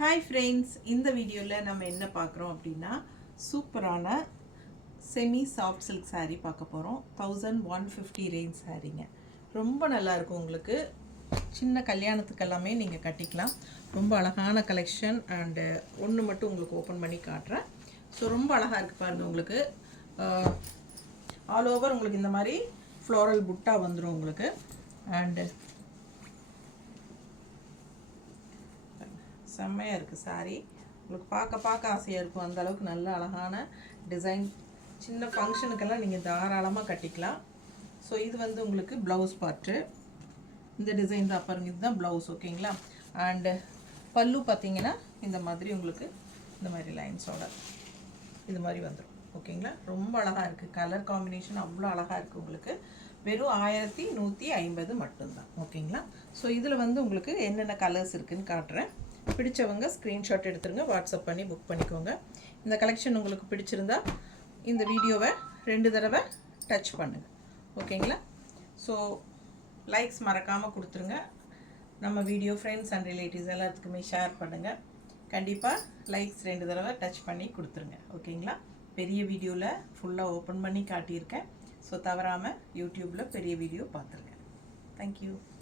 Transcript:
Hi friends, இந்த வீடியோவில் நம்ம என்ன பார்க்குறோம் அப்படின்னா சூப்பரான செமி சாஃப்ட் சில்க் saree பார்க்க போகிறோம். 1150 ரேஞ்ச் சாரீங்க. ரொம்ப நல்லாயிருக்கும். உங்களுக்கு சின்ன கல்யாணத்துக்கு எல்லாமே நீங்கள் கட்டிக்கலாம். ரொம்ப அழகான கலெக்ஷன். அண்டு ஒன்று மட்டும் உங்களுக்கு ஓப்பன் பண்ணி காட்டுறேன். ஸோ ரொம்ப அழகாக இருக்குது பாருங்கள். உங்களுக்கு ஆல் ஓவர் உங்களுக்கு இந்த மாதிரி ஃப்ளோரல் புட்டா வந்துடும் உங்களுக்கு. அண்டு செம்மையாக இருக்குது சாரீ. உங்களுக்கு பார்க்க ஆசையாக இருக்கும். அந்த அளவுக்கு நல்ல அழகான டிசைன். சின்ன ஃபங்க்ஷனுக்கெல்லாம் நீங்கள் தாராளமாக கட்டிக்கலாம். ஸோ இது வந்து உங்களுக்கு ப்ளவுஸ் பார்ட்டு. இந்த டிசைன் தான் பாருங்கள், இதுதான் ப்ளவுஸ். ஓகேங்களா? அண்டு பல்லு பார்த்தீங்கன்னா இந்த மாதிரி உங்களுக்கு இந்த மாதிரி லைன்ஸோட இது மாதிரி வந்துடும். ஓகேங்களா? ரொம்ப அழகாக இருக்குது. கலர் காம்பினேஷன் அவ்வளோ அழகாக இருக்குது. உங்களுக்கு வெறும் 1150 மட்டும்தான். ஓகேங்களா? ஸோ இதில் வந்து உங்களுக்கு என்னென்ன கலர்ஸ் இருக்குதுன்னு காட்டுறேன். பிடிச்சவங்க ஸ்க்ரீன்ஷாட் எடுத்துருங்க, வாட்ஸ்அப் பண்ணி புக் பண்ணிக்கோங்க. இந்த கலெக்ஷன் உங்களுக்கு பிடிச்சிருந்தா இந்த வீடியோவை 2 தடவை டச் பண்ணுங்கள். ஓகேங்களா? ஸோ லைக்ஸ் மறக்காமல் கொடுத்துருங்க. நம்ம வீடியோ ஃப்ரெண்ட்ஸ் அண்ட் ரிலேட்டிவ்ஸ் எல்லாத்துக்குமே ஷேர் பண்ணுங்கள். கண்டிப்பாக லைக்ஸ் 2 தடவை டச் பண்ணி கொடுத்துருங்க. ஓகேங்களா? பெரிய வீடியோவில் ஃபுல்லாக ஓப்பன் பண்ணி காட்டியிருக்கேன். ஸோ தவறாமல் யூடியூப்பில் பெரிய வீடியோ பார்த்துருங்க. தேங்க்யூ.